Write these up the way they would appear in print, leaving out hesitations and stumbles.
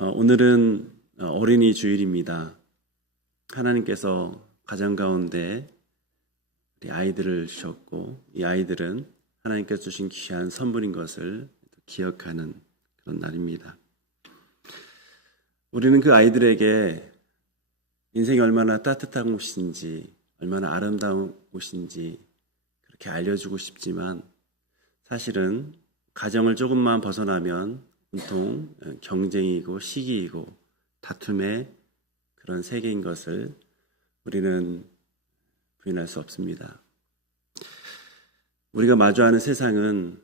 오늘은 어린이 주일입니다. 하나님께서 가정 가운데 우리 아이들을 주셨고, 이 아이들은 하나님께서 주신 귀한 선물인 것을 기억하는 그런 날입니다. 우리는 그 아이들에게 인생이 얼마나 따뜻한 곳인지, 얼마나 아름다운 곳인지 그렇게 알려주고 싶지만, 사실은 가정을 조금만 벗어나면 온통 경쟁이고 시기이고 다툼의 그런 세계인 것을 우리는 부인할 수 없습니다. 우리가 마주하는 세상은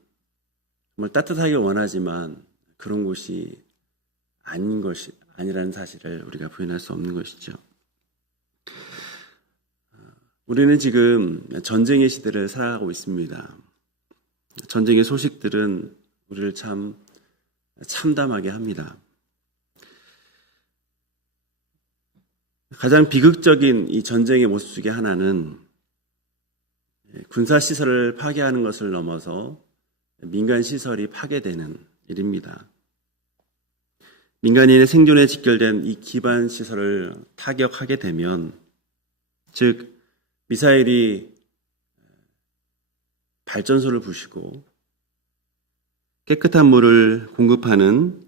정말 따뜻하게 원하지만 그런 곳이 아니라는 사실을 우리가 부인할 수 없는 것이죠. 우리는 지금 전쟁의 시대를 살아가고 있습니다. 전쟁의 소식들은 우리를 참 참담하게 합니다. 가장 비극적인 이 전쟁의 모습 중에 하나는 군사시설을 파괴하는 것을 넘어서 민간시설이 파괴되는 일입니다. 민간인의 생존에 직결된 이 기반시설을 타격하게 되면, 즉 미사일이 발전소를 부시고 깨끗한 물을 공급하는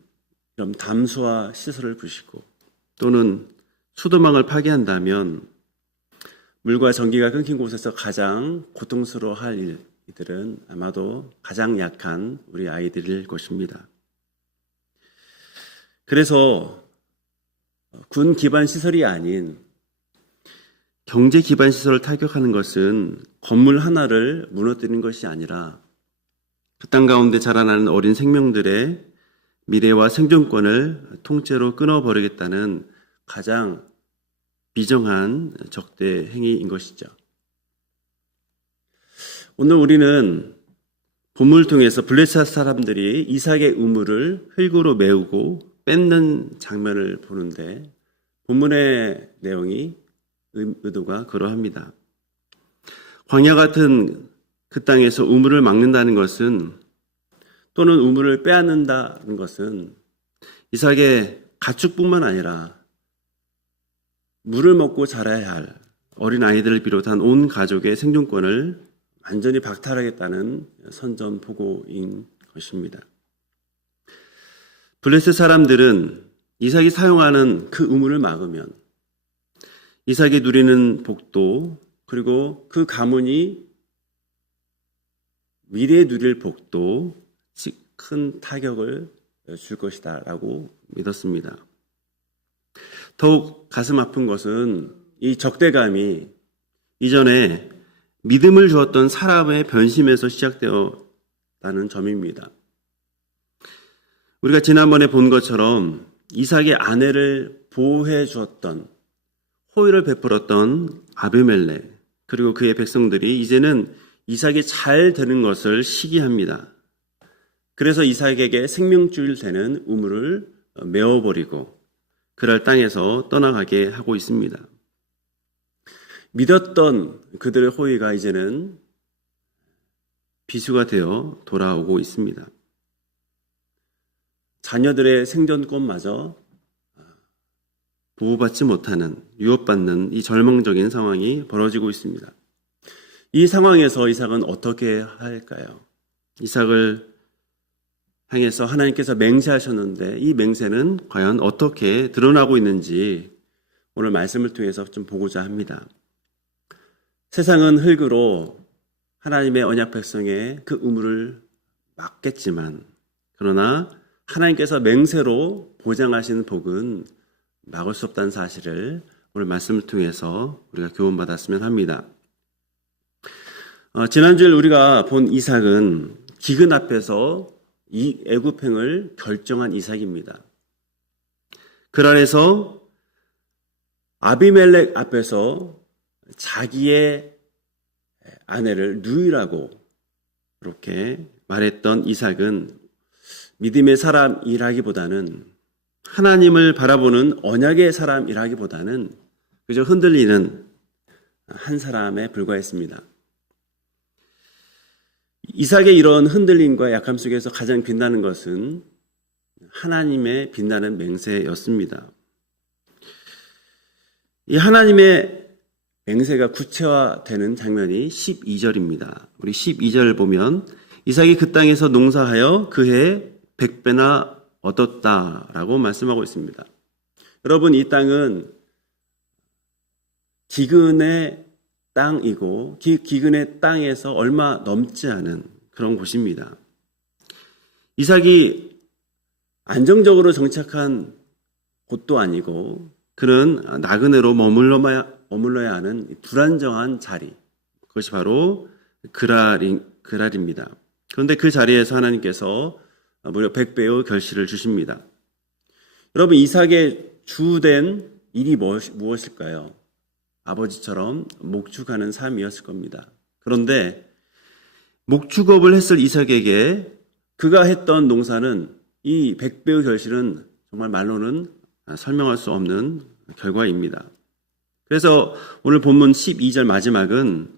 그런 담수화 시설을 부시고, 또는 수도망을 파괴한다면 물과 전기가 끊긴 곳에서 가장 고통스러워할 이들은 아마도 가장 약한 우리 아이들일 것입니다. 그래서 군 기반 시설이 아닌 경제 기반 시설을 타격하는 것은 건물 하나를 무너뜨리는 것이 아니라 그 땅 가운데 자라나는 어린 생명들의 미래와 생존권을 통째로 끊어버리겠다는 가장 비정한 적대 행위인 것이죠. 오늘 우리는 본문을 통해서 블레셋 사람들이 이삭의 우물을 흙으로 메우고 뺏는 장면을 보는데, 본문의 내용이 의도가 그러합니다. 광야 같은 그 땅에서 우물을 막는다는 것은, 또는 우물을 빼앗는다는 것은 이삭의 가축뿐만 아니라 물을 먹고 자라야 할 어린 아이들을 비롯한 온 가족의 생존권을 완전히 박탈하겠다는 선전포고인 것입니다. 블레셋 사람들은 이삭이 사용하는 그 우물을 막으면 이삭이 누리는 복도, 그리고 그 가문이 미래에 누릴 복도, 즉 큰 타격을 줄 것이다 라고 믿었습니다. 더욱 가슴 아픈 것은 이 적대감이 이전에 믿음을 주었던 사람의 변심에서 시작되었다는 점입니다. 우리가 지난번에 본 것처럼 이삭의 아내를 보호해 주었던, 호의를 베풀었던 아비멜렉, 그리고 그의 백성들이 이제는 이삭이 잘 되는 것을 시기합니다. 그래서 이삭에게 생명줄 되는 우물을 메워버리고 그럴 땅에서 떠나가게 하고 있습니다. 믿었던 그들의 호의가 이제는 비수가 되어 돌아오고 있습니다. 자녀들의 생존권마저 보호받지 못하는, 유업받는 이 절망적인 상황이 벌어지고 있습니다. 이 상황에서 이삭은 어떻게 할까요? 이삭을 향해서 하나님께서 맹세하셨는데 이 맹세는 과연 어떻게 드러나고 있는지 오늘 말씀을 통해서 좀 보고자 합니다. 세상은 흙으로 하나님의 언약 백성의 그 우물을 막겠지만, 그러나 하나님께서 맹세로 보장하신 복은 막을 수 없다는 사실을 오늘 말씀을 통해서 우리가 교훈받았으면 합니다. 지난주에 우리가 본 이삭은 기근 앞에서 이 애굽행을 결정한 이삭입니다. 그 안에서 아비멜렉 앞에서 자기의 아내를 누이라고 그렇게 말했던 이삭은 믿음의 사람이라기보다는, 하나님을 바라보는 언약의 사람이라기보다는 그저 흔들리는 한 사람에 불과했습니다. 이삭의 이런 흔들림과 약함 속에서 가장 빛나는 것은 하나님의 빛나는 맹세였습니다. 이 하나님의 맹세가 구체화되는 장면이 12절입니다. 우리 12절 보면 이삭이 그 땅에서 농사하여 그 해에 100배나 얻었다라고 말씀하고 있습니다. 여러분, 이 땅은 기근의 땅이고 기근의 땅에서 얼마 넘지 않은 그런 곳입니다. 이삭이 안정적으로 정착한 곳도 아니고 그는 나그네로 머물러야 하는 불안정한 자리, 그것이 바로 그랄입니다. 그런데 그 자리에서 하나님께서 무려 100배의 결실을 주십니다. 여러분, 이삭의 주된 일이 무엇일까요? 아버지처럼 목축하는 삶이었을 겁니다. 그런데 목축업을 했을 이삭에게 그가 했던 농사는 이 100배의 결실은 정말 말로는 설명할 수 없는 결과입니다. 그래서 오늘 본문 12절 마지막은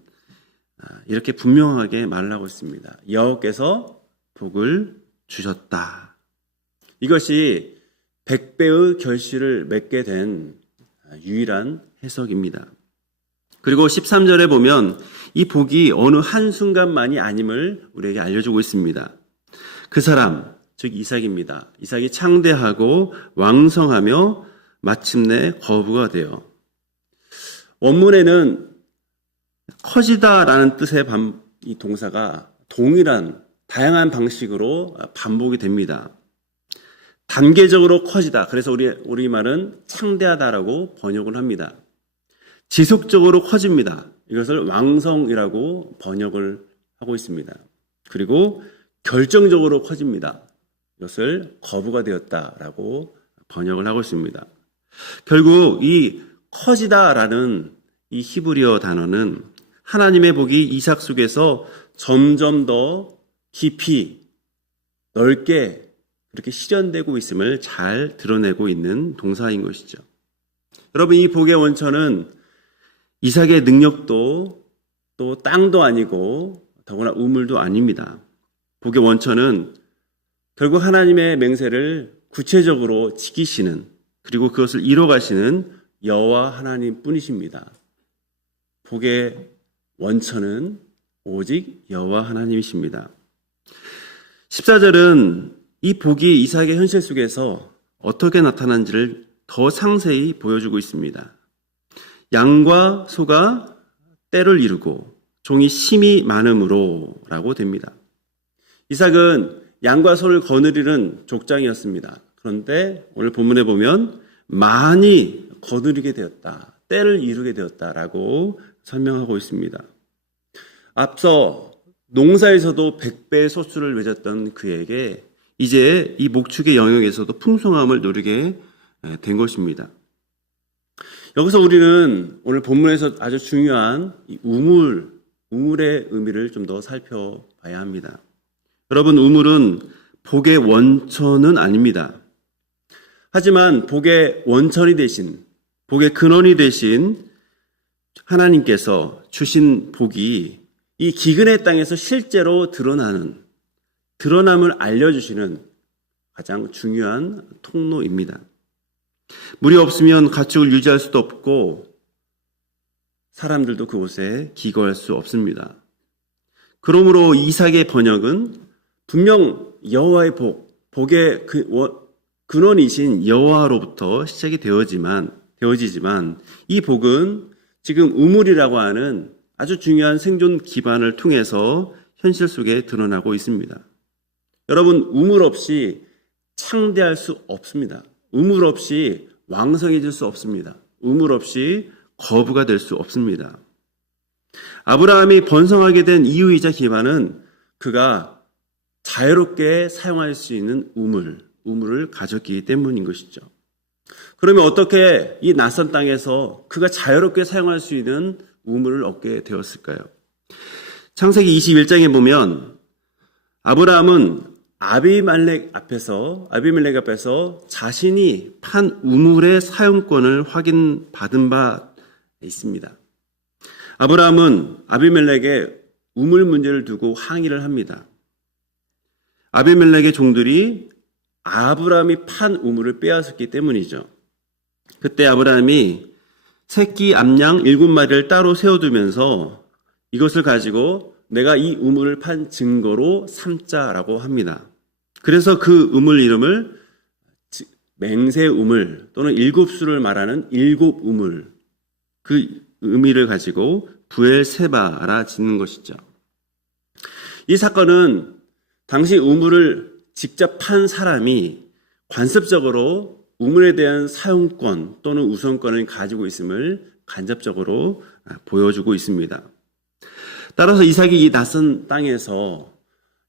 이렇게 분명하게 말을 하고 있습니다. 여호와께서 복을 주셨다. 이것이 100배의 결실을 맺게 된 유일한 해석입니다. 그리고 13절에 보면 이 복이 어느 한순간만이 아님을 우리에게 알려주고 있습니다. 그 사람, 즉 이삭입니다. 이삭이 창대하고 왕성하며 마침내 거부가 되어, 원문에는 커지다라는 뜻의 이 동사가 동일한 다양한 방식으로 반복이 됩니다. 단계적으로 커지다. 그래서 우리말은 창대하다라고 번역을 합니다. 지속적으로 커집니다. 이것을 왕성이라고 번역을 하고 있습니다. 그리고 결정적으로 커집니다. 이것을 거부가 되었다라고 번역을 하고 있습니다. 결국 이 커지다라는 이 히브리어 단어는 하나님의 복이 이삭 속에서 점점 더 깊이 넓게 그렇게 실현되고 있음을 잘 드러내고 있는 동사인 것이죠. 여러분, 이 복의 원천은 이삭의 능력도 또 땅도 아니고 더구나 우물도 아닙니다. 복의 원천은 결국 하나님의 맹세를 구체적으로 지키시는, 그리고 그것을 이뤄가시는 여호와 하나님 뿐이십니다. 복의 원천은 오직 여호와 하나님이십니다. 14절은 이 복이 이삭의 현실 속에서 어떻게 나타난지를 더 상세히 보여주고 있습니다. 양과 소가 때를 이루고 종이 심이 많음으로 라고 됩니다. 이삭은 양과 소를 거느리는 족장이었습니다. 그런데 오늘 본문에 보면 많이 거느리게 되었다, 때를 이루게 되었다라고 설명하고 있습니다. 앞서 농사에서도 100배의 소수를 맺었던 그에게 이제 이 목축의 영역에서도 풍성함을 누리게 된 것입니다. 여기서 우리는 오늘 본문에서 아주 중요한 이 우물의 의미를 좀 더 살펴봐야 합니다. 여러분, 우물은 복의 원천은 아닙니다. 하지만 복의 원천이 되신, 복의 근원이 되신 하나님께서 주신 복이 이 기근의 땅에서 실제로 드러남을 알려주시는 가장 중요한 통로입니다. 물이 없으면 가축을 유지할 수도 없고 사람들도 그곳에 기거할 수 없습니다. 그러므로 이삭의 번역은 분명 여호와의 복의 근원이신 여호와로부터 시작이 되어지지만 이 복은 지금 우물이라고 하는 아주 중요한 생존 기반을 통해서 현실 속에 드러나고 있습니다. 여러분, 우물 없이 창대할 수 없습니다. 우물 없이 왕성해질 수 없습니다. 우물 없이 거부가 될 수 없습니다. 아브라함이 번성하게 된 이유이자 기반은 그가 자유롭게 사용할 수 있는 우물을 가졌기 때문인 것이죠. 그러면 어떻게 이 낯선 땅에서 그가 자유롭게 사용할 수 있는 우물을 얻게 되었을까요? 창세기 21장에 보면 아브라함은 아비멜렉 앞에서 자신이 판 우물의 사용권을 확인받은 바 있습니다. 아브라함은 아비멜렉의 우물 문제를 두고 항의를 합니다. 아비멜렉의 종들이 아브라함이 판 우물을 빼앗았기 때문이죠. 그때 아브라함이 새끼 암양 7마리를 따로 세워두면서 이것을 가지고 내가 이 우물을 판 증거로 삼자라고 합니다. 그래서 그 우물 이름을 맹세 우물 또는 7수를 말하는 7우물, 그 의미를 가지고 부엘세바라 짓는 것이죠. 이 사건은 당시 우물을 직접 판 사람이 관습적으로 우물에 대한 사용권 또는 우선권을 가지고 있음을 간접적으로 보여주고 있습니다. 따라서 이삭이 이 낯선 땅에서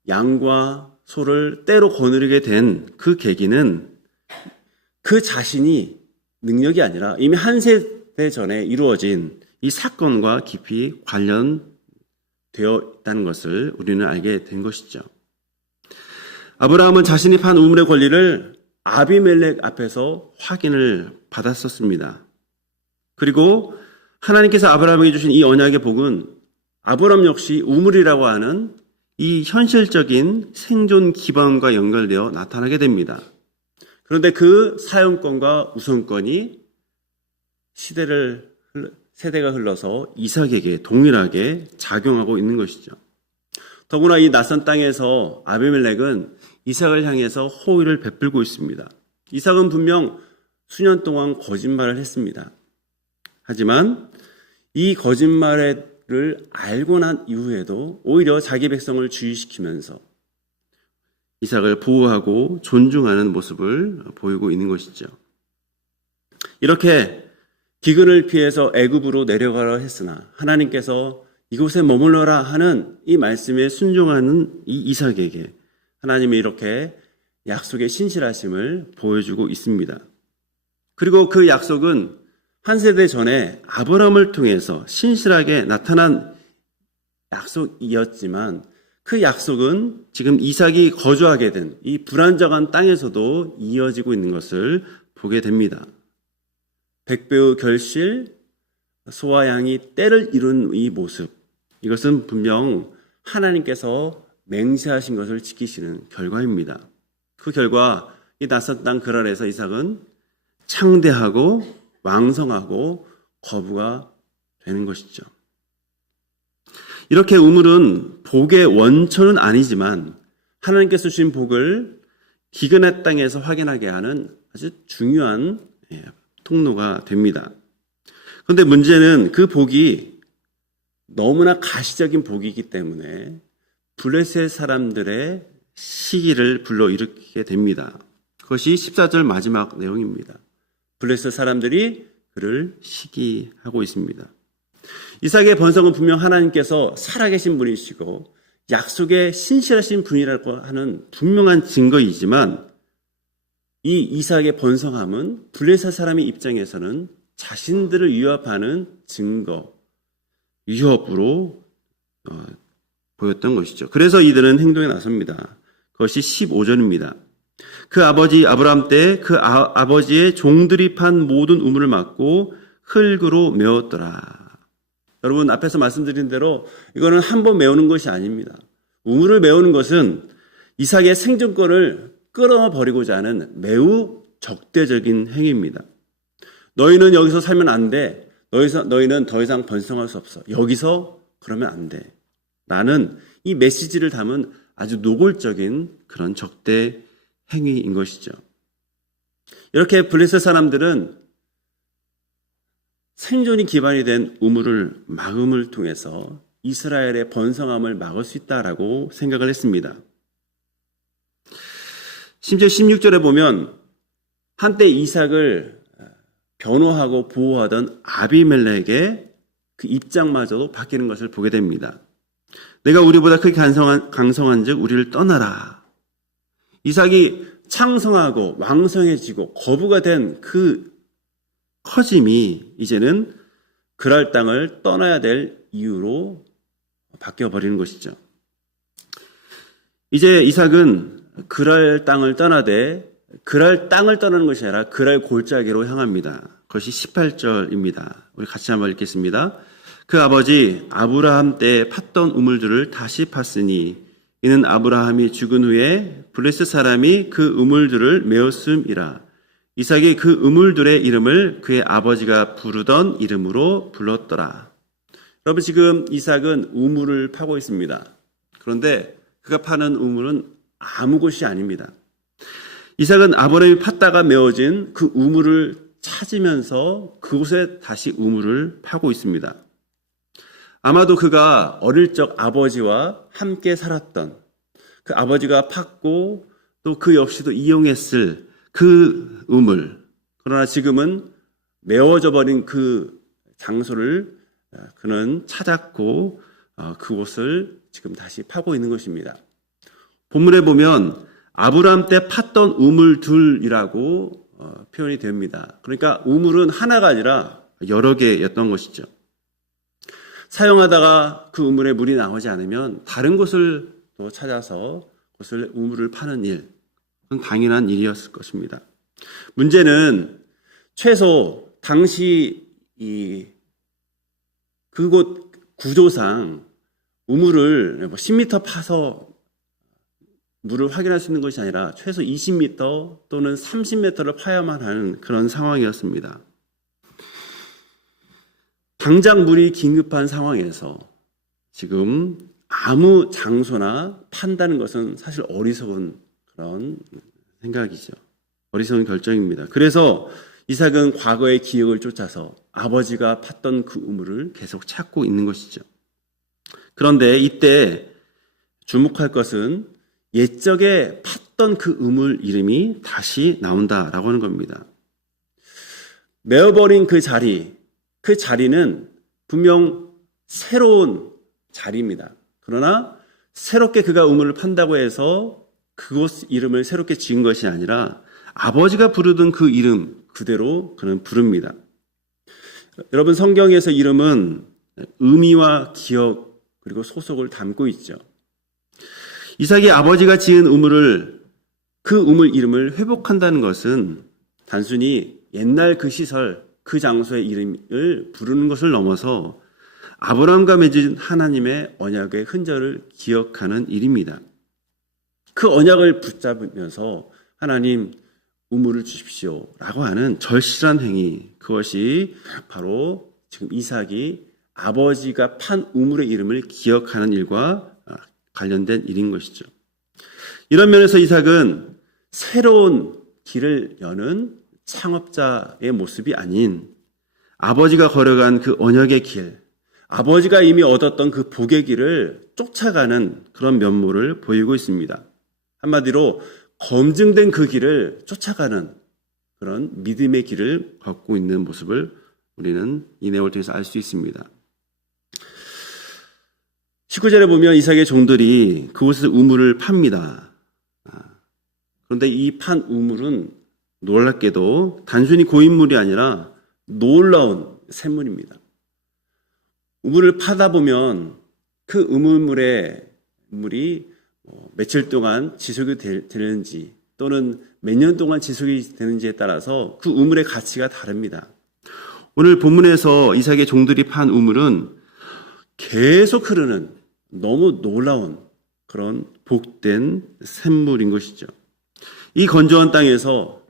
양과 소를 때로 거느리게 된 그 계기는 그 자신이 능력이 아니라 이미 한 세대 전에 이루어진 이 사건과 깊이 관련되어 있다는 것을 우리는 알게 된 것이죠. 아브라함은 자신이 판 우물의 권리를 아비멜렉 앞에서 확인을 받았었습니다. 그리고 하나님께서 아브라함에게 주신 이 언약의 복은 아브라함 역시 우물이라고 하는 이 현실적인 생존 기반과 연결되어 나타나게 됩니다. 그런데 그 사용권과 우선권이 세대가 흘러서 이삭에게 동일하게 작용하고 있는 것이죠. 더구나 이 낯선 땅에서 아비멜렉은 이삭을 향해서 호의를 베풀고 있습니다. 이삭은 분명 수년 동안 거짓말을 했습니다. 하지만 이 거짓말을 알고 난 이후에도 오히려 자기 백성을 주의시키면서 이삭을 보호하고 존중하는 모습을 보이고 있는 것이죠. 이렇게 기근을 피해서 애굽으로 내려가라 했으나 하나님께서 이곳에 머물러라 하는 이 말씀에 순종하는 이 이삭에게 하나님이 이렇게 약속의 신실하심을 보여주고 있습니다. 그리고 그 약속은 한 세대 전에 아브라함을 통해서 신실하게 나타난 약속이었지만 그 약속은 지금 이삭이 거주하게 된 이 불안정한 땅에서도 이어지고 있는 것을 보게 됩니다. 백배의 결실, 소와 양이 때를 이룬 이 모습, 이것은 분명 하나님께서 맹세하신 것을 지키시는 결과입니다. 그 결과 이 낯선 땅 그랄에서 이삭은 창대하고 왕성하고 거부가 되는 것이죠. 이렇게 우물은 복의 원천은 아니지만 하나님께서 주신 복을 기근의 땅에서 확인하게 하는 아주 중요한 통로가 됩니다. 그런데 문제는 그 복이 너무나 가시적인 복이기 때문에 블레셋 사람들의 시기를 불러일으키게 됩니다. 그것이 14절 마지막 내용입니다. 블레셋 사람들이 그를 시기하고 있습니다. 이삭의 번성은 분명 하나님께서 살아계신 분이시고 약속에 신실하신 분이라고 하는 분명한 증거이지만 이 이삭의 번성함은 블레셋 사람의 입장에서는 자신들을 위협하는 증거, 위협으로 보였던 것이죠. 그래서 이들은 행동에 나섭니다. 그것이 15절입니다. 그 아버지 아브라함 때 그 아버지의 종들이 판 모든 우물을 막고 흙으로 메웠더라. 여러분 앞에서 말씀드린 대로 이거는 한 번 메우는 것이 아닙니다. 우물을 메우는 것은 이삭의 생존권을 끌어버리고자 하는 매우 적대적인 행위입니다. 너희는 여기서 살면 안 돼. 너희는 더 이상 번성할 수 없어. 여기서 그러면 안 돼. 나는 이 메시지를 담은 아주 노골적인 그런 적대 행위인 것이죠. 이렇게 블레셋 사람들은 생존이 기반이 된 우물을 막음을 통해서 이스라엘의 번성함을 막을 수 있다라고 생각을 했습니다. 심지어 16절에 보면 한때 이삭을 변호하고 보호하던 아비멜렉의 그 입장마저도 바뀌는 것을 보게 됩니다. 내가 우리보다 크게 강성한 즉 우리를 떠나라. 이삭이 창성하고 왕성해지고 거부가 된 그 커짐이 이제는 그랄 땅을 떠나야 될 이유로 바뀌어버리는 것이죠. 이제 이삭은 그랄 땅을 떠나되 그랄 땅을 떠나는 것이 아니라 그랄 골짜기로 향합니다. 그것이 18절입니다. 우리 같이 한번 읽겠습니다. 그 아버지 아브라함 때 팠던 우물들을 다시 팠으니 이는 아브라함이 죽은 후에 블레셋 사람이 그 우물들을 메었음이라. 이삭이 그 우물들의 이름을 그의 아버지가 부르던 이름으로 불렀더라. 여러분, 지금 이삭은 우물을 파고 있습니다. 그런데 그가 파는 우물은 아무 곳이 아닙니다. 이삭은 아브라함이 팠다가 메어진 그 우물을 찾으면서 그곳에 다시 우물을 파고 있습니다. 아마도 그가 어릴 적 아버지와 함께 살았던 그 아버지가 팠고 또 그 역시도 이용했을 그 우물, 그러나 지금은 메워져 버린 그 장소를 그는 찾았고 그곳을 지금 다시 파고 있는 것입니다. 본문에 보면 아브라함 때 팠던 우물들이라고 표현이 됩니다. 그러니까 우물은 하나가 아니라 여러 개였던 것이죠. 사용하다가 그 우물에 물이 나오지 않으면 다른 곳을 또 찾아서 그것을 우물을 파는 일, 그건 당연한 일이었을 것입니다. 문제는 최소 당시 그곳 구조상 우물을 10m 파서 물을 확인할 수 있는 것이 아니라 최소 20m 또는 30m를 파야만 하는 그런 상황이었습니다. 당장 물이 긴급한 상황에서 지금 아무 장소나 판다는 것은 사실 어리석은 그런 생각이죠. 어리석은 결정입니다. 그래서 이삭은 과거의 기억을 쫓아서 아버지가 팠던 그 우물을 계속 찾고 있는 것이죠. 그런데 이때 주목할 것은 옛적에 팠던 그 우물 이름이 다시 나온다라고 하는 겁니다. 메어버린 그 자리는 분명 새로운 자리입니다. 그러나 새롭게 그가 우물을 판다고 해서 그곳 이름을 새롭게 지은 것이 아니라 아버지가 부르던 그 이름 그대로 그는 부릅니다. 여러분, 성경에서 이름은 의미와 기억 그리고 소속을 담고 있죠. 이삭이 아버지가 지은 그 우물 이름을 회복한다는 것은 단순히 옛날 그 시설, 그 장소의 이름을 부르는 것을 넘어서 아브라함과 맺은 하나님의 언약의 흔적을 기억하는 일입니다. 그 언약을 붙잡으면서 하나님 우물을 주십시오 라고 하는 절실한 행위, 그것이 바로 지금 이삭이 아버지가 판 우물의 이름을 기억하는 일과 관련된 일인 것이죠. 이런 면에서 이삭은 새로운 길을 여는 창업자의 모습이 아닌 아버지가 걸어간 그 언약의 길, 아버지가 이미 얻었던 그 복의 길을 쫓아가는 그런 면모를 보이고 있습니다. 한마디로 검증된 그 길을 쫓아가는 그런 믿음의 길을 걷고 있는 모습을 우리는 이 내용을 통해서 알 수 있습니다. 19절에 보면 이삭의 종들이 그곳에서 우물을 팝니다. 그런데 이 판 우물은 놀랍게도 단순히 고인물이 아니라 놀라운 샘물입니다. 우물을 파다 보면 그 우물물의 물이 며칠 동안 지속이 되는지 또는 몇 년 동안 지속이 되는지에 따라서 그 우물의 가치가 다릅니다. 오늘 본문에서 이삭의 종들이 판 우물은 계속 흐르는 너무 놀라운 그런 복된 샘물인 것이죠. 이 건조한 땅에서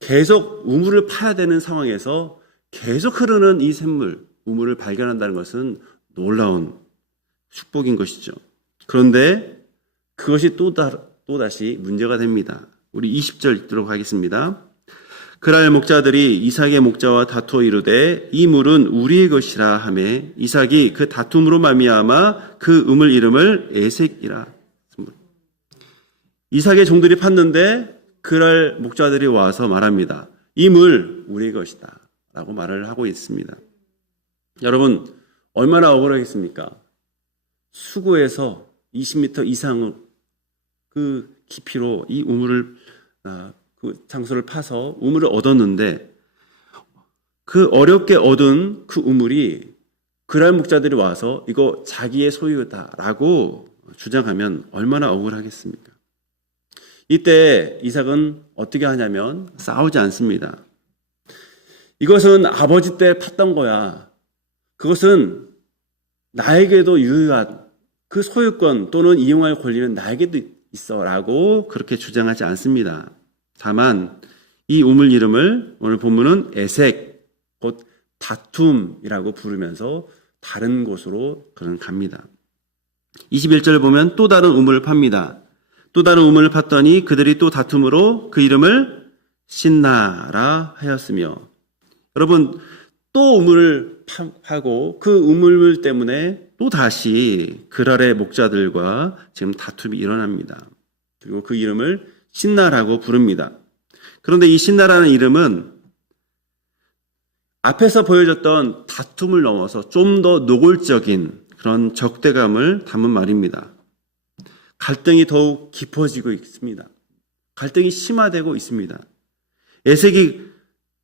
계속 우물을 파야 되는 상황에서 계속 흐르는 이 샘물, 우물을 발견한다는 것은 놀라운 축복인 것이죠. 그런데 그것이 또다시 문제가 됩니다. 우리 20절 읽도록 하겠습니다. 그날 목자들이 이삭의 목자와 다투어 이르되 이 물은 우리의 것이라 하매 이삭이 그 다툼으로 말미암아 그 우물 이름을 에색이라. 이삭의 종들이 팠는데 그날 목자들이 와서 말합니다. 이 물 우리의 것이다 라고 말을 하고 있습니다. 여러분, 얼마나 억울하겠습니까? 수고해서 20m 이상 그 깊이로 이 우물을 그 장소를 파서 우물을 얻었는데 그 어렵게 얻은 그 우물이 그날 목자들이 와서 이거 자기의 소유다라고 주장하면 얼마나 억울하겠습니까? 이때 이삭은 어떻게 하냐면 싸우지 않습니다. 이것은 아버지 때 팠던 거야. 그것은 나에게도 유효한 그 소유권 또는 이용할 권리는 나에게도 있어라고 그렇게 주장하지 않습니다. 다만 이 우물 이름을 오늘 본문은 에색, 곧 다툼이라고 부르면서 다른 곳으로 그는 갑니다. 21절을 보면 또 다른 우물을 팝니다. 또 다른 우물을 팠더니 그들이 또 다툼으로 그 이름을 신나라 하였으며, 여러분 또 우물을 파고 그 우물 때문에 또 다시 그랄의 목자들과 지금 다툼이 일어납니다. 그리고 그 이름을 신나라고 부릅니다. 그런데 이 신나라는 이름은 앞에서 보여줬던 다툼을 넘어서 좀 더 노골적인 그런 적대감을 담은 말입니다. 갈등이 더욱 깊어지고 있습니다. 갈등이 심화되고 있습니다. 에색이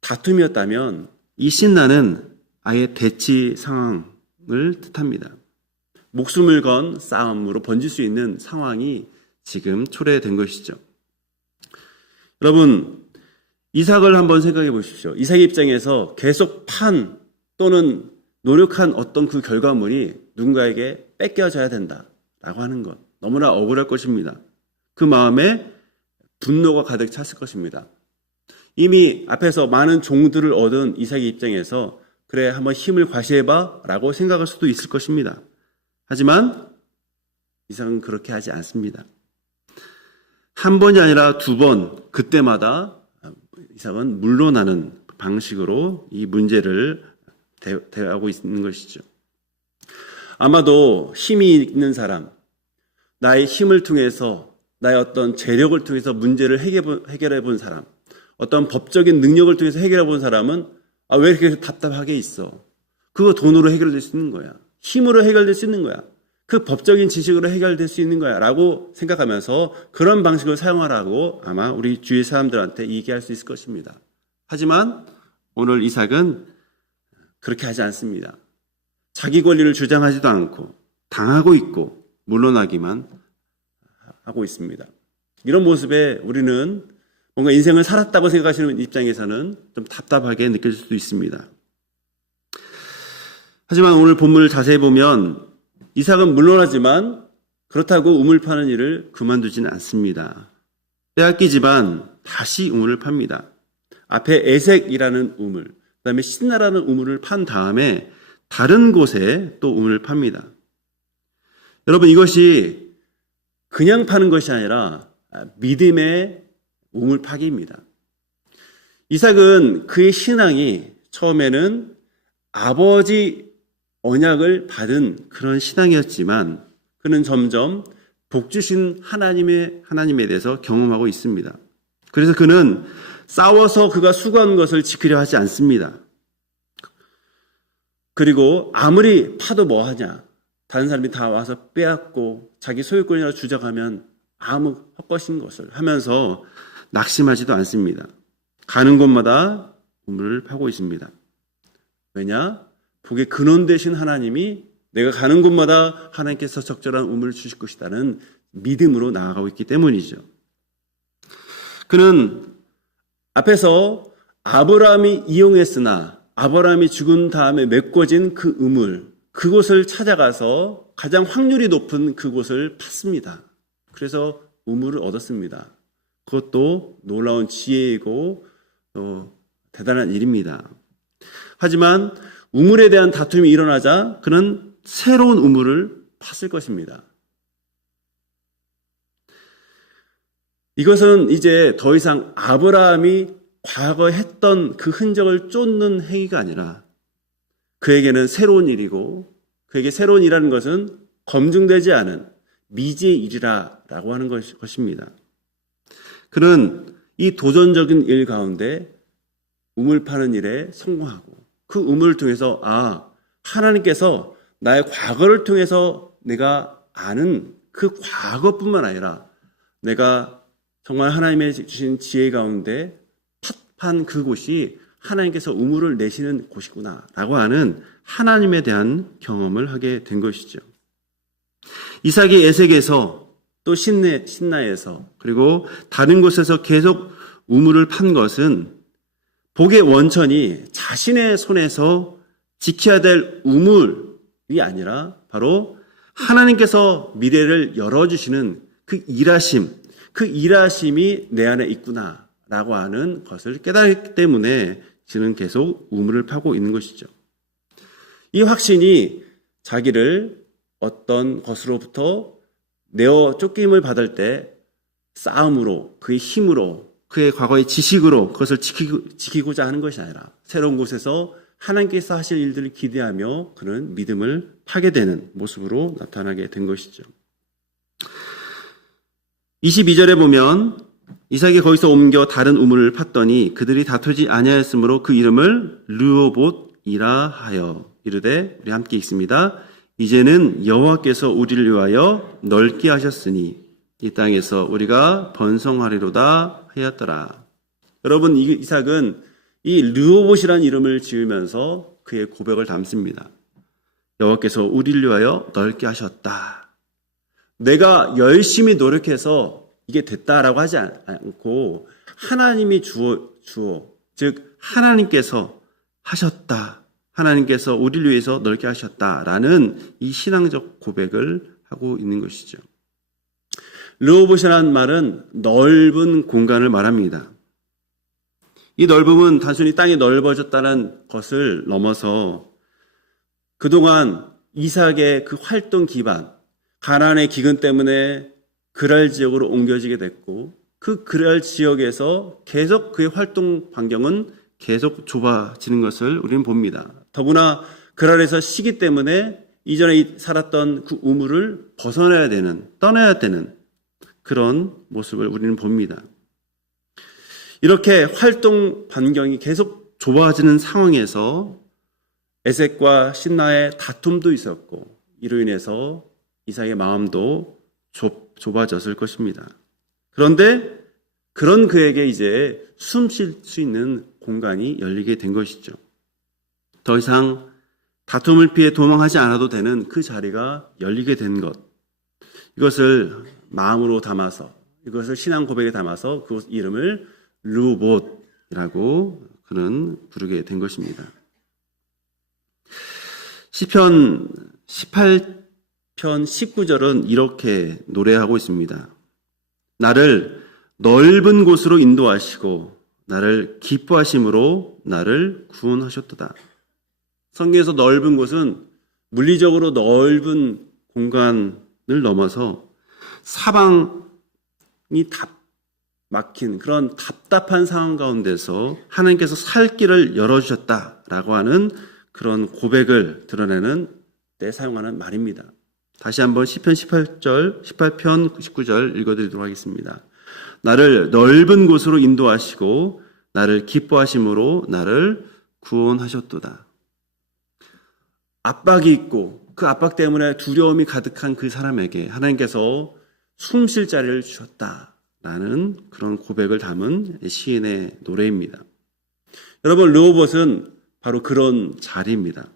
다툼이었다면 이 신나는 아예 대치 상황을 뜻합니다. 목숨을 건 싸움으로 번질 수 있는 상황이 지금 초래된 것이죠. 여러분, 이삭을 한번 생각해 보십시오. 이삭의 입장에서 계속 판 또는 노력한 어떤 그 결과물이 누군가에게 뺏겨져야 된다라고 하는 것, 너무나 억울할 것입니다. 그 마음에 분노가 가득 찼을 것입니다. 이미 앞에서 많은 종들을 얻은 이삭의 입장에서 그래 한번 힘을 과시해봐 라고 생각할 수도 있을 것입니다. 하지만 이삭은 그렇게 하지 않습니다. 한 번이 아니라 두 번, 그때마다 이삭은 물러나는 방식으로 이 문제를 대하고 있는 것이죠. 아마도 힘이 있는 사람, 나의 힘을 통해서, 나의 어떤 재력을 통해서 문제를 해결해 본 사람, 어떤 법적인 능력을 통해서 해결해 본 사람은 왜 이렇게 답답하게 있어? 그거 돈으로 해결될 수 있는 거야. 힘으로 해결될 수 있는 거야. 그 법적인 지식으로 해결될 수 있는 거야 라고 생각하면서 그런 방식을 사용하라고 아마 우리 주위 사람들한테 얘기할 수 있을 것입니다. 하지만 오늘 이삭은 그렇게 하지 않습니다. 자기 권리를 주장하지도 않고 당하고 있고 물러나기만 하고 있습니다. 이런 모습에 우리는 뭔가 인생을 살았다고 생각하시는 입장에서는 좀 답답하게 느껴질 수도 있습니다. 하지만 오늘 본문을 자세히 보면 이삭은 물러나지만 그렇다고 우물 파는 일을 그만두지는 않습니다. 빼앗기지만 다시 우물을 팝니다. 앞에 에색이라는 우물, 그 다음에 신나라는 우물을 판 다음에 다른 곳에 또 우물을 팝니다. 여러분, 이것이 그냥 파는 것이 아니라 믿음의 우물 파기입니다. 이삭은 그의 신앙이 처음에는 아버지 언약을 받은 그런 신앙이었지만 그는 점점 복 주신 하나님에 대해서 경험하고 있습니다. 그래서 그는 싸워서 그가 수고한 것을 지키려 하지 않습니다. 그리고 아무리 파도 뭐 하냐, 다른 사람이 다 와서 빼앗고 자기 소유권이라 주장하면 아무 헛것인 것을 하면서 낙심하지도 않습니다. 가는 곳마다 우물을 파고 있습니다. 왜냐? 복의 근원 되신 하나님이 내가 가는 곳마다 하나님께서 적절한 우물을 주실 것이라는 믿음으로 나아가고 있기 때문이죠. 그는 앞에서 아브라함이 이용했으나 아브라함이 죽은 다음에 메꿔진 그 우물, 그곳을 찾아가서 가장 확률이 높은 그곳을 팠습니다. 그래서 우물을 얻었습니다. 그것도 놀라운 지혜이고 대단한 일입니다. 하지만 우물에 대한 다툼이 일어나자 그는 새로운 우물을 팠을 것입니다. 이것은 이제 더 이상 아브라함이 과거에 했던 그 흔적을 쫓는 행위가 아니라 그에게는 새로운 일이고, 그에게 새로운 일이라는 것은 검증되지 않은 미지의 일이라고 하는 것입니다. 그는 이 도전적인 일 가운데 우물 파는 일에 성공하고 그 우물을 통해서 하나님께서 나의 과거를 통해서 내가 아는 그 과거뿐만 아니라 내가 정말 하나님의 주신 지혜 가운데 팥판 그곳이 하나님께서 우물을 내시는 곳이구나 라고 하는 하나님에 대한 경험을 하게 된 것이죠. 이삭이 에색에서 또 신나에서 그리고 다른 곳에서 계속 우물을 판 것은 복의 원천이 자신의 손에서 지켜야 될 우물이 아니라 바로 하나님께서 미래를 열어주시는 그 일하심이 내 안에 있구나라고 하는 것을 깨달았기 때문에 지는 계속 우물을 파고 있는 것이죠. 이 확신이 자기를 어떤 것으로부터 내어 쫓김을 받을 때 싸움으로, 그의 힘으로, 그의 과거의 지식으로 그것을 지키고자 하는 것이 아니라 새로운 곳에서 하나님께서 하실 일들을 기대하며 그는 믿음을 파게 되는 모습으로 나타나게 된 것이죠. 22절에 보면 이삭이 거기서 옮겨 다른 우물을 팠더니 그들이 다투지 아니하였으므로 그 이름을 르호봇이라 하여 이르되, 우리 함께 읽습니다. 이제는 여호와께서 우리를 위하여 넓게 하셨으니 이 땅에서 우리가 번성하리로다 하였더라. 여러분, 이삭은 이 르호봇이라는 이름을 지으면서 그의 고백을 담습니다. 여호와께서 우리를 위하여 넓게 하셨다. 내가 열심히 노력해서 이게 됐다라고 하지 않고 하나님이 주어 즉 하나님께서 하셨다. 하나님께서 우리를 위해서 넓게 하셨다라는 이 신앙적 고백을 하고 있는 것이죠. 르호봇이라는 말은 넓은 공간을 말합니다. 이 넓음은 단순히 땅이 넓어졌다는 것을 넘어서 그동안 이삭의 그 활동 기반, 가나안의 기근 때문에 그랄 지역으로 옮겨지게 됐고 그 그랄 지역에서 계속 그의 활동 반경은 계속 좁아지는 것을 우리는 봅니다. 더구나 그랄에서 시기 때문에 이전에 살았던 그 우물을 벗어나야 되는, 떠나야 되는 그런 모습을 우리는 봅니다. 이렇게 활동 반경이 계속 좁아지는 상황에서 에색과 신나의 다툼도 있었고 이로 인해서 이삭의 마음도 좁아졌을 것입니다. 그런데 그런 그에게 이제 숨 쉴 수 있는 공간이 열리게 된 것이죠. 더 이상 다툼을 피해 도망하지 않아도 되는 그 자리가 열리게 된 것. 이것을 마음으로 담아서, 이것을 신앙 고백에 담아서 그 이름을 르호봇이라고 그는 부르게 된 것입니다. 시편 18편 19절은 이렇게 노래하고 있습니다. 나를 넓은 곳으로 인도하시고 나를 기뻐하심으로 나를 구원하셨도다. 성경에서 넓은 곳은 물리적으로 넓은 공간을 넘어서 사방이 막힌 그런 답답한 상황 가운데서 하나님께서 살 길을 열어주셨다라고 하는 그런 고백을 드러내는 때 사용하는 말입니다. 다시 한번 시편 18편 19절 읽어드리도록 하겠습니다. 나를 넓은 곳으로 인도하시고 나를 기뻐하심으로 나를 구원하셨도다. 압박이 있고 그 압박 때문에 두려움이 가득한 그 사람에게 하나님께서 숨 쉴 자리를 주셨다라는 그런 고백을 담은 시인의 노래입니다. 여러분, 르호봇은 바로 그런 자리입니다.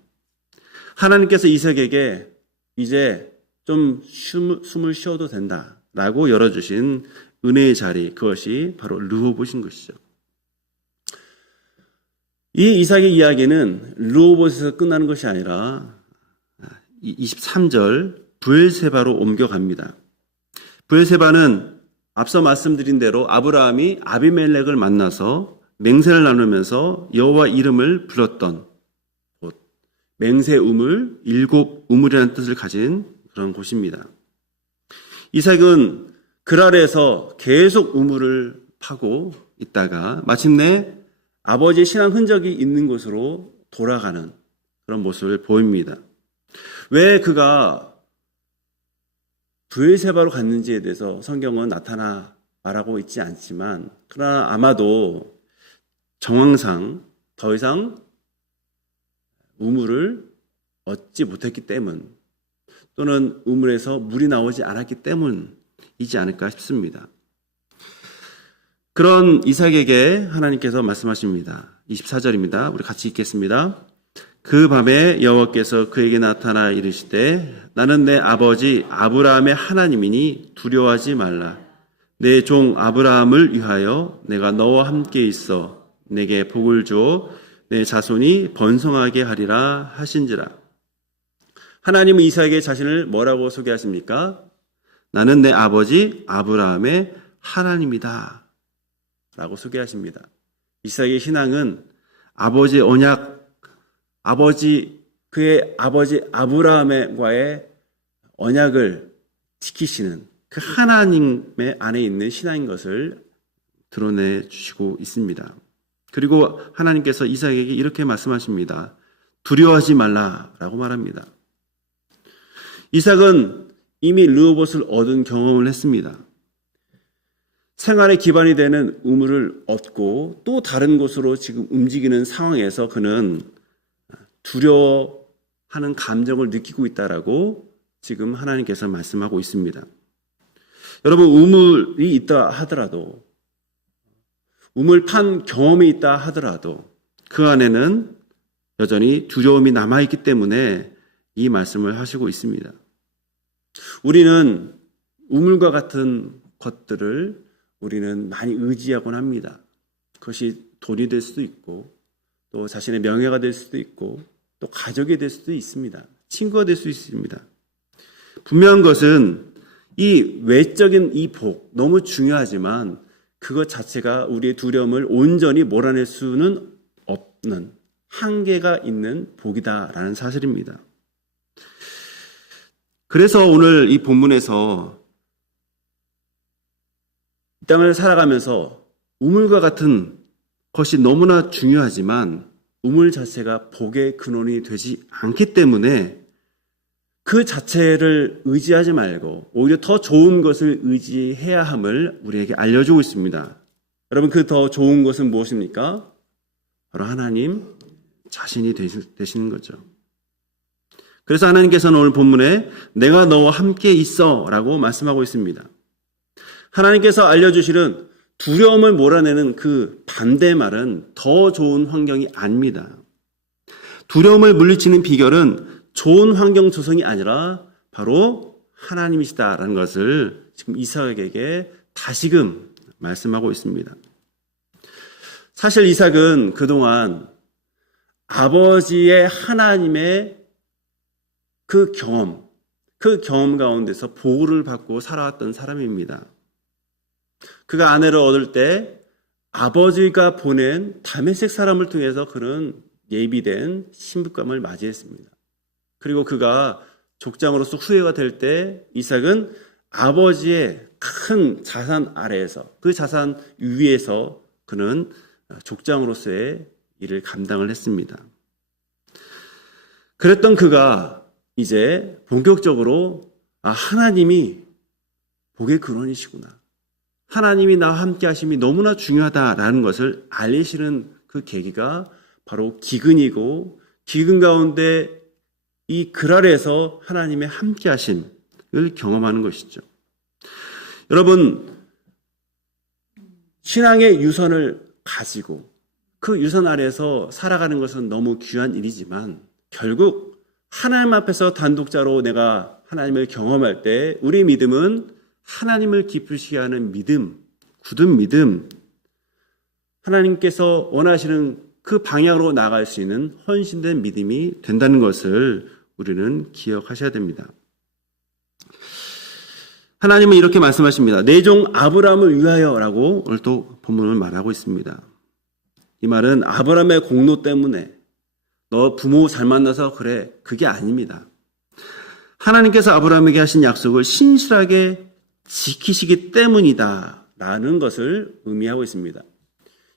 하나님께서 이삭에게 이제 좀 숨을 쉬어도 된다라고 열어주신 은혜의 자리, 그것이 바로 르호봇인 것이죠. 이 이삭의 이야기는 르호봇에서 끝나는 것이 아니라 23절 브엘세바로 옮겨갑니다. 브엘세바는 앞서 말씀드린 대로 아브라함이 아비멜렉을 만나서 맹세를 나누면서 여호와 이름을 불렀던 곳, 맹세 우물, 7 우물이라는 뜻을 가진 그런 곳입니다. 이삭은 그랄에서 계속 우물을 파고 있다가 마침내 아버지의 신앙 흔적이 있는 곳으로 돌아가는 그런 모습을 보입니다. 왜 그가 브엘세바로 갔는지에 대해서 성경은 나타나 말하고 있지 않지만, 그러나 아마도 정황상 더 이상 우물을 얻지 못했기 때문, 또는 우물에서 물이 나오지 않았기 때문이지 않을까 싶습니다. 그런 이삭에게 하나님께서 말씀하십니다. 24절입니다. 우리 같이 읽겠습니다. 그 밤에 여호와께서 그에게 나타나 이르시되 나는 내 아버지 아브라함의 하나님이니 두려워하지 말라. 내 종 아브라함을 위하여 내가 너와 함께 있어 내게 복을 주어 내 자손이 번성하게 하리라 하신지라. 하나님은 이삭에게 자신을 뭐라고 소개하십니까? 나는 내 아버지 아브라함의 하나님이다 라고 소개하십니다. 이삭의 신앙은 아버지의 언약, 그의 아버지 아브라함과의 언약을 지키시는 그 하나님의 안에 있는 신앙인 것을 드러내 주시고 있습니다. 그리고 하나님께서 이삭에게 이렇게 말씀하십니다. 두려워하지 말라라고 말합니다. 이삭은 이미 르호봇을 얻은 경험을 했습니다. 생활의 기반이 되는 우물을 얻고 또 다른 곳으로 지금 움직이는 상황에서 그는 두려워하는 감정을 느끼고 있다라고 지금 하나님께서 말씀하고 있습니다. 여러분, 우물이 있다 하더라도, 우물 판 경험이 있다 하더라도 그 안에는 여전히 두려움이 남아있기 때문에 이 말씀을 하시고 있습니다. 우리는 우물과 같은 것들을 우리는 많이 의지하곤 합니다. 그것이 돈이 될 수도 있고 또 자신의 명예가 될 수도 있고 또 가족이 될 수도 있습니다. 친구가 될 수 있습니다. 분명한 것은 이 외적인 이 복 너무 중요하지만 그것 자체가 우리의 두려움을 온전히 몰아낼 수는 없는 한계가 있는 복이다라는 사실입니다. 그래서 오늘 이 본문에서 이 땅을 살아가면서 우물과 같은 것이 너무나 중요하지만 우물 자체가 복의 근원이 되지 않기 때문에 그 자체를 의지하지 말고 오히려 더 좋은 것을 의지해야 함을 우리에게 알려주고 있습니다. 여러분, 그 더 좋은 것은 무엇입니까? 바로 하나님 자신이 되시는 거죠. 그래서 하나님께서는 오늘 본문에 내가 너와 함께 있어 라고 말씀하고 있습니다. 하나님께서 알려주시는 두려움을 몰아내는 그 반대 말은 더 좋은 환경이 아닙니다. 두려움을 물리치는 비결은 좋은 환경 조성이 아니라 바로 하나님이시다라는 것을 지금 이삭에게 다시금 말씀하고 있습니다. 사실 이삭은 그동안 아버지의 하나님의 그 경험 가운데서 보호를 받고 살아왔던 사람입니다. 그가 아내를 얻을 때 아버지가 보낸 다메섹 사람을 통해서 그는 예비된 신부감을 맞이했습니다. 그리고 그가 족장으로서 후회가 될 때 이삭은 아버지의 큰 자산 아래에서 그 자산 위에서 그는 족장으로서의 일을 감당을 했습니다. 그랬던 그가 이제 본격적으로 하나님이 복의 근원이시구나. 하나님이 나와 함께 하심이 너무나 중요하다라는 것을 알리시는 그 계기가 바로 기근이고 기근 가운데 이 글 아래에서 하나님의 함께 하심을 경험하는 것이죠. 여러분, 신앙의 유선을 가지고 그 유선 아래에서 살아가는 것은 너무 귀한 일이지만 결국 하나님 앞에서 단독자로 내가 하나님을 경험할 때 우리 믿음은 하나님을 기쁘시게 하는 믿음, 굳은 믿음, 하나님께서 원하시는 그 방향으로 나아갈 수 있는 헌신된 믿음이 된다는 것을 우리는 기억하셔야 됩니다. 하나님은 이렇게 말씀하십니다. 내 종 아브라함을 위하여라고 오늘 또 본문을 말하고 있습니다. 이 말은 아브라함의 공로 때문에 너 부모 잘 만나서 그래, 그게 아닙니다. 하나님께서 아브라함에게 하신 약속을 신실하게 지키시기 때문이다 라는 것을 의미하고 있습니다.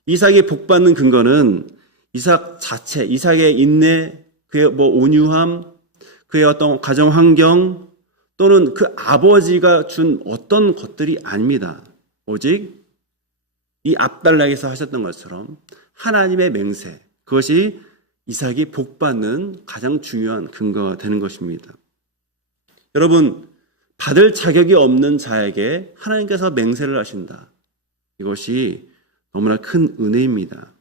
이삭이 복받는 근거는 이삭 자체, 이삭의 인내, 그의 온유함, 그의 어떤 가정 환경 또는 그 아버지가 준 어떤 것들이 아닙니다. 오직 이 앞달락에서 하셨던 것처럼 하나님의 맹세, 그것이 이삭이 복받는 가장 중요한 근거가 되는 것입니다. 여러분, 받을 자격이 없는 자에게 하나님께서 맹세를 하신다. 이것이 너무나 큰 은혜입니다.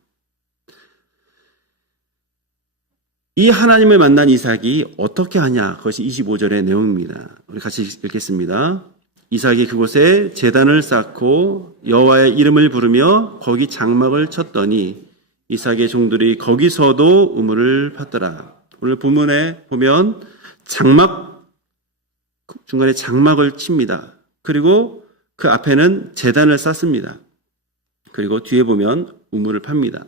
이 하나님을 만난 이삭이 어떻게 하냐? 그것이 25절의 내용입니다. 우리 같이 읽겠습니다. 이삭이 그곳에 제단을 쌓고 여호와의 이름을 부르며 거기 장막을 쳤더니 이삭의 종들이 거기서도 우물을 팠더라. 오늘 본문에 보면 중간에 장막을 칩니다. 그리고 그 앞에는 제단을 쌓습니다. 그리고 뒤에 보면 우물을 팝니다.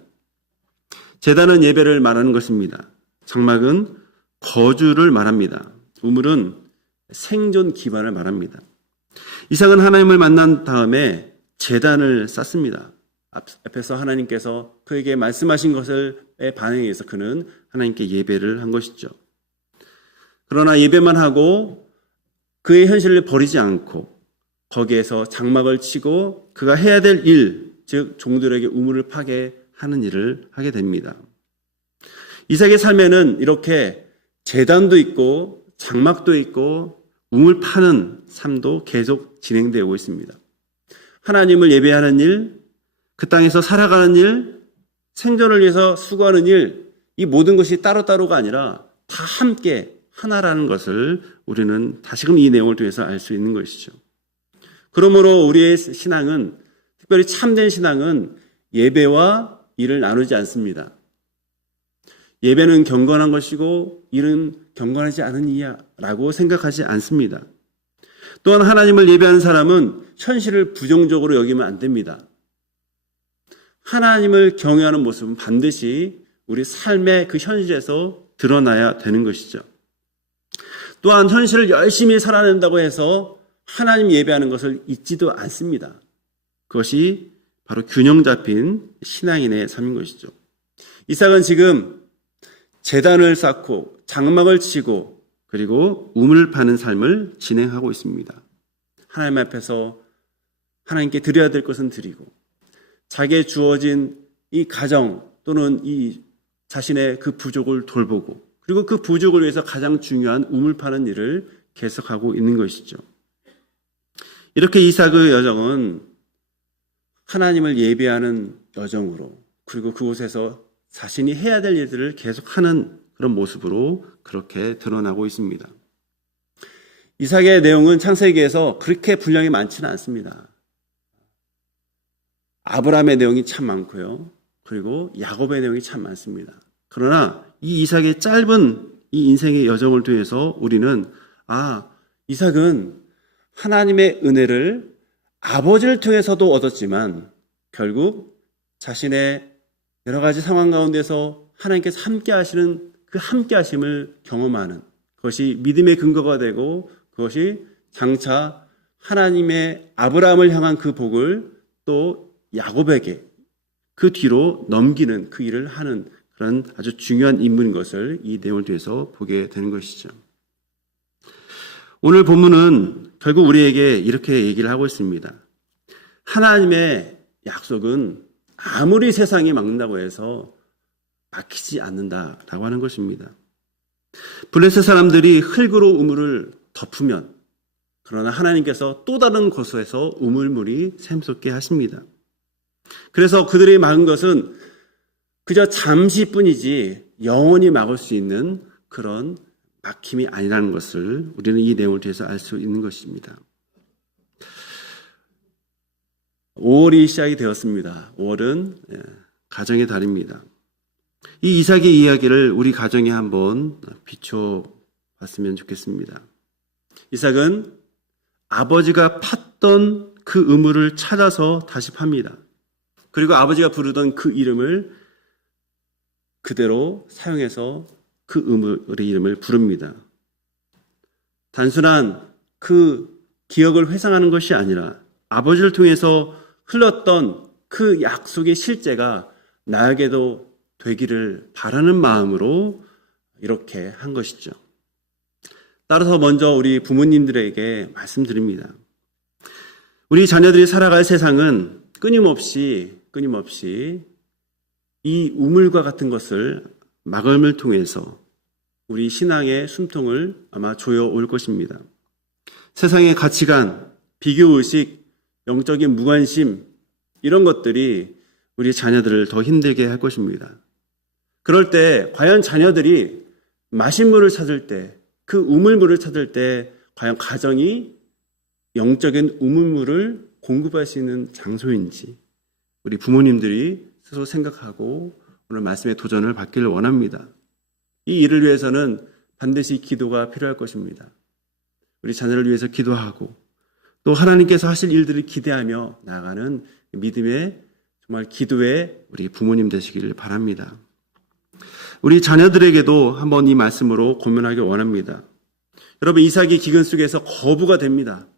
제단은 예배를 말하는 것입니다. 장막은 거주를 말합니다. 우물은 생존 기반을 말합니다. 이삭은 하나님을 만난 다음에 제단을 쌓습니다. 앞에서 하나님께서 그에게 말씀하신 것에 반응해서 그는 하나님께 예배를 한 것이죠. 그러나 예배만 하고 그의 현실을 버리지 않고 거기에서 장막을 치고 그가 해야 될 일, 즉 종들에게 우물을 파게 하는 일을 하게 됩니다. 이삭의 삶에는 이렇게 제단도 있고 장막도 있고 우물 파는 삶도 계속 진행되고 있습니다. 하나님을 예배하는 일, 그 땅에서 살아가는 일, 생존을 위해서 수고하는 일, 이 모든 것이 따로따로가 아니라 다 함께 하나라는 것을 우리는 다시금 이 내용을 통해서 알 수 있는 것이죠. 그러므로 우리의 신앙은, 특별히 참된 신앙은 예배와 일을 나누지 않습니다. 예배는 경건한 것이고 일은 경건하지 않은 이야라고 생각하지 않습니다. 또한 하나님을 예배하는 사람은 현실을 부정적으로 여기면 안 됩니다. 하나님을 경외하는 모습은 반드시 우리 삶의 그 현실에서 드러나야 되는 것이죠. 또한 현실을 열심히 살아낸다고 해서 하나님 예배하는 것을 잊지도 않습니다. 그것이 바로 균형 잡힌 신앙인의 삶인 것이죠. 이삭은 지금 제단을 쌓고 장막을 치고 그리고 우물을 파는 삶을 진행하고 있습니다. 하나님 앞에서 하나님께 드려야 될 것은 드리고 자기에 주어진 이 가정 또는 이 자신의 그 부족을 돌보고 그리고 그 부족을 위해서 가장 중요한 우물 파는 일을 계속하고 있는 것이죠. 이렇게 이삭의 여정은 하나님을 예배하는 여정으로 그리고 그곳에서 자신이 해야 될 일들을 계속하는 그런 모습으로 그렇게 드러나고 있습니다. 이삭의 내용은 창세기에서 그렇게 분량이 많지는 않습니다. 아브라함의 내용이 참 많고요. 그리고 야곱의 내용이 참 많습니다. 그러나 이 이삭의 짧은 이 인생의 여정을 통해서 우리는 이삭은 하나님의 은혜를 아버지를 통해서도 얻었지만 결국 자신의 여러 가지 상황 가운데서 하나님께서 함께 하시는 그 함께 하심을 경험하는 그것이 믿음의 근거가 되고 그것이 장차 하나님의 아브라함을 향한 그 복을 또 야곱에게 그 뒤로 넘기는 그 일을 하는 그런 아주 중요한 인물인 것을 이 내용을 통해서 보게 되는 것이죠. 오늘 본문은 결국 우리에게 이렇게 얘기를 하고 있습니다. 하나님의 약속은 아무리 세상이 막는다고 해서 막히지 않는다라고 하는 것입니다. 블레셋 사람들이 흙으로 우물을 덮으면 그러나 하나님께서 또 다른 곳에서 우물물이 샘솟게 하십니다. 그래서 그들이 막은 것은 그저 잠시뿐이지 영원히 막을 수 있는 그런 막힘이 아니라는 것을 우리는 이 내용을 통해서 알 수 있는 것입니다. 5월이 시작이 되었습니다. 5월은 가정의 달입니다. 이 이삭의 이야기를 우리 가정에 한번 비춰봤으면 좋겠습니다. 이삭은 아버지가 팠던 그 우물을 찾아서 다시 팝니다. 그리고 아버지가 부르던 그 이름을 그대로 사용해서 그 우물의 이름을 부릅니다. 단순한 그 기억을 회상하는 것이 아니라 아버지를 통해서 흘렀던 그 약속의 실제가 나에게도 되기를 바라는 마음으로 이렇게 한 것이죠. 따라서 먼저 우리 부모님들에게 말씀드립니다. 우리 자녀들이 살아갈 세상은 끊임없이 이 우물과 같은 것을 막음을 통해서 우리 신앙의 숨통을 아마 조여올 것입니다. 세상의 가치관, 비교의식, 영적인 무관심 이런 것들이 우리 자녀들을 더 힘들게 할 것입니다. 그럴 때 과연 자녀들이 마실 물을 찾을 때 그 우물물을 찾을 때 과연 가정이 영적인 우물물을 공급할 수 있는 장소인지 우리 부모님들이 스스로 생각하고 오늘 말씀의 도전을 받기를 원합니다. 이 일을 위해서는 반드시 기도가 필요할 것입니다. 우리 자녀를 위해서 기도하고 또 하나님께서 하실 일들을 기대하며 나아가는 믿음의 정말 기도의 우리 부모님 되시기를 바랍니다. 우리 자녀들에게도 한번 이 말씀으로 고민하기 원합니다. 여러분, 이삭이 기근 속에서 거부가 됩니다.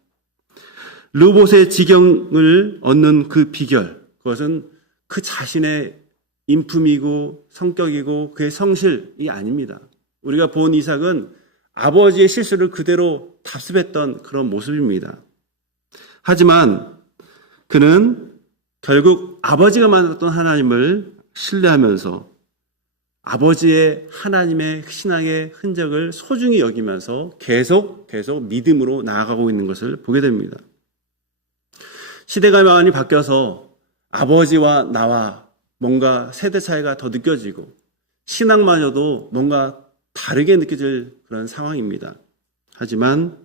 르봇의 지경을 얻는 그 비결, 그것은 그 자신의 인품이고 성격이고 그의 성실이 아닙니다. 우리가 본 이삭은 아버지의 실수를 그대로 답습했던 그런 모습입니다. 하지만 그는 결국 아버지가 만났던 하나님을 신뢰하면서 아버지의 하나님의 신앙의 흔적을 소중히 여기면서 계속 믿음으로 나아가고 있는 것을 보게 됩니다. 시대가 많이 바뀌어서 아버지와 나와 뭔가 세대 차이가 더 느껴지고 신앙마저도 뭔가 다르게 느껴질 그런 상황입니다. 하지만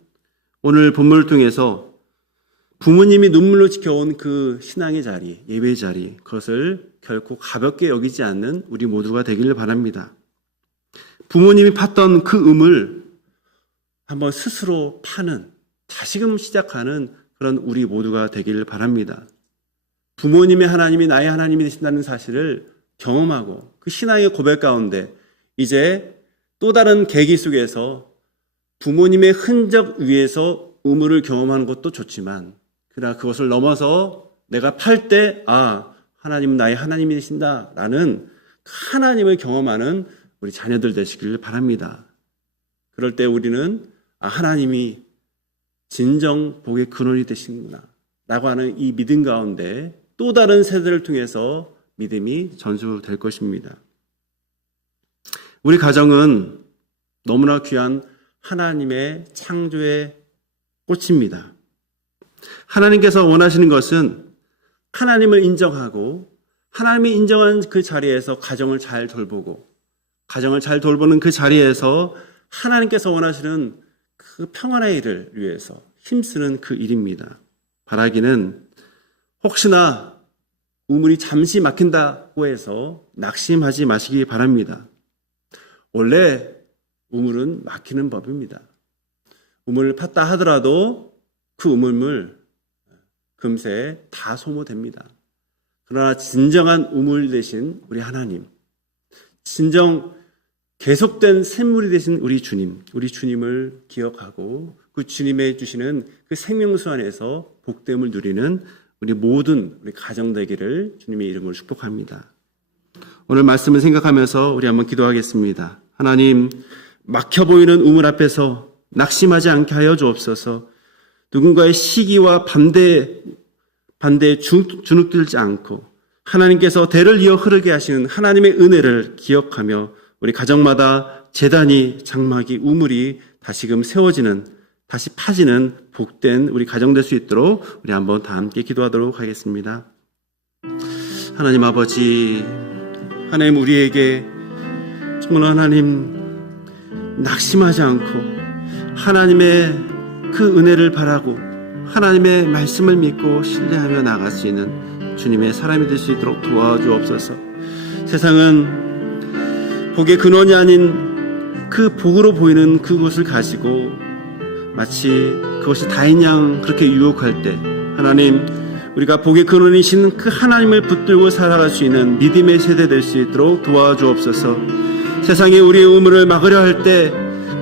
오늘 본문을 통해서 부모님이 눈물로 지켜온 그 신앙의 자리, 예배의 자리, 그것을 결코 가볍게 여기지 않는 우리 모두가 되기를 바랍니다. 부모님이 팠던 그 음을 한번 스스로 파는, 다시금 시작하는 그런 우리 모두가 되기를 바랍니다. 부모님의 하나님이 나의 하나님이 되신다는 사실을 경험하고 그 신앙의 고백 가운데 이제 또 다른 계기 속에서 부모님의 흔적 위에서 의무를 경험하는 것도 좋지만 그러나 그것을 넘어서 내가 팔 때 하나님은 나의 하나님이 되신다라는 하나님을 경험하는 우리 자녀들 되시길 바랍니다. 그럴 때 우리는 하나님이 진정 복의 근원이 되시는구나 라고 하는 이 믿음 가운데 또 다른 세대를 통해서 믿음이 전수될 것입니다. 우리 가정은 너무나 귀한 하나님의 창조의 꽃입니다. 하나님께서 원하시는 것은 하나님을 인정하고 하나님이 인정한 그 자리에서 가정을 잘 돌보고 가정을 잘 돌보는 그 자리에서 하나님께서 원하시는 그 평안의 일을 위해서 힘쓰는 그 일입니다. 바라기는 혹시나 우물이 잠시 막힌다고 해서 낙심하지 마시기 바랍니다. 원래 우물은 막히는 법입니다. 우물을 팠다 하더라도 그 우물물 금세 다 소모됩니다. 그러나 진정한 우물 되신 우리 하나님, 진정 계속된 샘물이 되신 우리 주님을 기억하고 그 주님의 주시는 그 생명수 안에서 복됨을 누리는 우리 모든 우리 가정 되기를 주님의 이름으로 축복합니다. 오늘 말씀을 생각하면서 우리 한번 기도하겠습니다. 하나님, 막혀 보이는 우물 앞에서 낙심하지 않게 하여 주옵소서. 누군가의 시기와 반대에 주눅들지 않고 하나님께서 대를 이어 흐르게 하시는 하나님의 은혜를 기억하며 우리 가정마다 제단이, 장막이, 우물이 다시금 세워지는, 다시 파지는 복된 우리 가정 될 수 있도록 우리 한번 다 함께 기도하도록 하겠습니다. 하나님 아버지, 하나님 우리에게 정말 하나님 낙심하지 않고 하나님의 그 은혜를 바라고 하나님의 말씀을 믿고 신뢰하며 나갈 수 있는 주님의 사람이 될 수 있도록 도와주옵소서. 세상은 복의 근원이 아닌 그 복으로 보이는 그것을 가지고 마치 그것이 다인 양 그렇게 유혹할 때 하나님, 우리가 복의 근원이신 그 하나님을 붙들고 살아갈 수 있는 믿음의 세대 될 수 있도록 도와주옵소서. 세상에 우리의 우물을 막으려 할 때,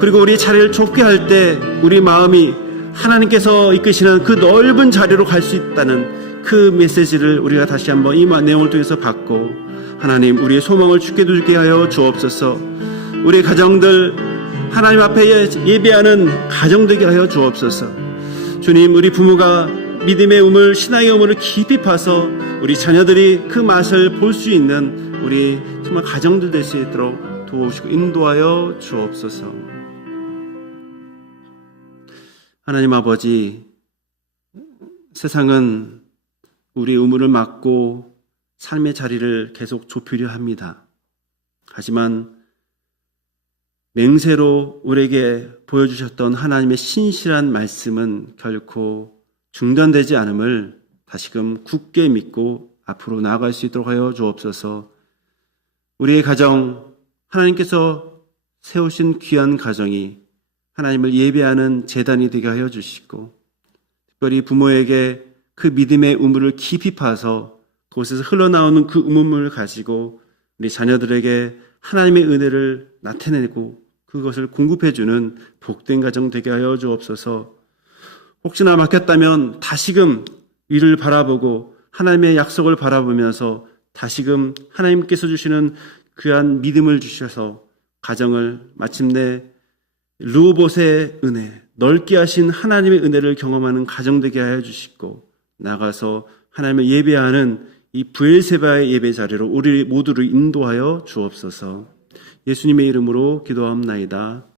그리고 우리의 자리를 좁게 할 때 우리 마음이 하나님께서 이끄시는 그 넓은 자리로 갈 수 있다는 그 메시지를 우리가 다시 한번 이 내용을 통해서 받고 하나님, 우리의 소망을 주께 두게 하여 주옵소서. 우리 가정들 하나님 앞에 예배하는 가정 되게 하여 주옵소서. 주님, 우리 부모가 믿음의 우물, 신앙의 우물을 깊이 파서 우리 자녀들이 그 맛을 볼 수 있는 우리 정말 가정들 될 수 있도록 도우시고 인도하여 주옵소서. 하나님 아버지, 세상은 우리 우물을 막고 삶의 자리를 계속 좁히려 합니다. 하지만 맹세로 우리에게 보여주셨던 하나님의 신실한 말씀은 결코 중단되지 않음을 다시금 굳게 믿고 앞으로 나아갈 수 있도록 하여 주옵소서. 우리의 가정, 하나님께서 세우신 귀한 가정이 하나님을 예배하는 제단이 되게 하여 주시고, 특별히 부모에게 그 믿음의 우물을 깊이 파서 그곳에서 흘러나오는 그 우물을 가지고 우리 자녀들에게 하나님의 은혜를 나타내고 그것을 공급해주는 복된 가정 되게 하여 주옵소서. 혹시나 막혔다면 다시금 위를 바라보고 하나님의 약속을 바라보면서 다시금 하나님께서 주시는 귀한 믿음을 주셔서 가정을 마침내 르호봇의 은혜, 넓게 하신 하나님의 은혜를 경험하는 가정 되게 하여 주시고, 나가서 하나님을 예배하는 이 브엘세바의 예배 자리로 우리 모두를 인도하여 주옵소서. 예수님의 이름으로 기도하옵나이다.